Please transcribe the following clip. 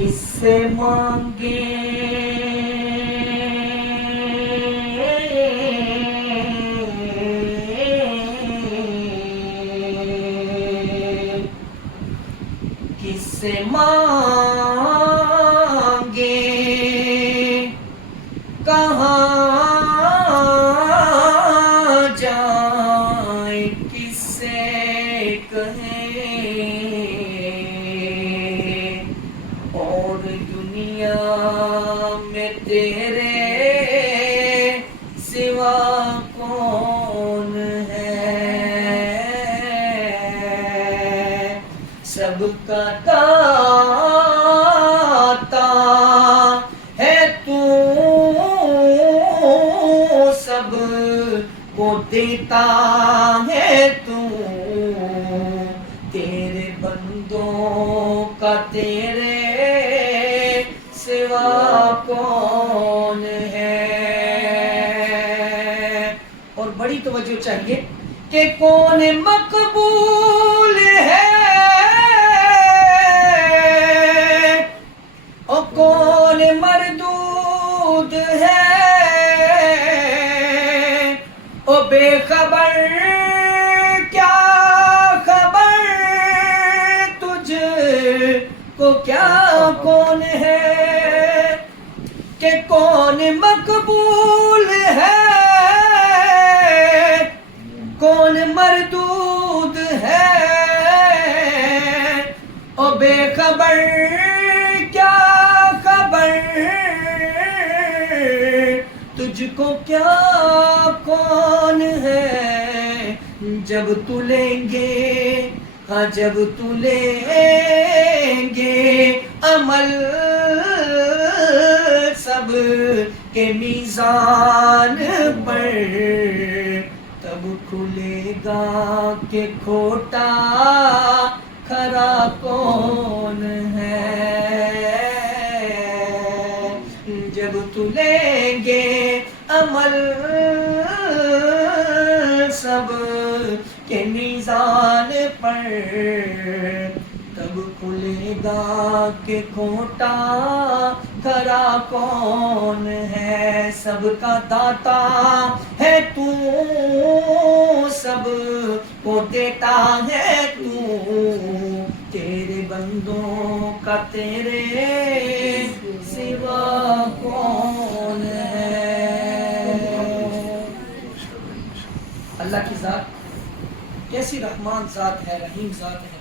کس سے مانگے کس سے مانگے کہاں جائیں کس سے کہیں اور دنیا میں تیرے سوا کون ہے سب کا داتا ہے تو سب کو دیتا ہے تو تیرے بندوں کا تیرے سوا کون ہے اور بڑی توجہ چاہیے کہ کون مقبول ہے اور کون مردود ہے او بے خبر کیا خبر تجھ کو کیا کون ہے کہ کون مقبول ہے کون مردود ہے او بے خبر کیا خبر تجھ کو کیا کون ہے جب تو لیں گے ہاں جب تو لیں گے عمل سب کے میزان پر تب کھلے گا کہ کھوٹا کھرا کون ہے جب تو لیں گے عمل سب کے میزان پر تب کھلے گا کہ کھوٹا کھرا کون ہے سب کا داتا ہے تو سب کو دیتا ہے تو تیرے بندوں کا تیرے سوا کون ہے اللہ کی ذات کیسی رحمان ذات ہے رحیم ذات ہے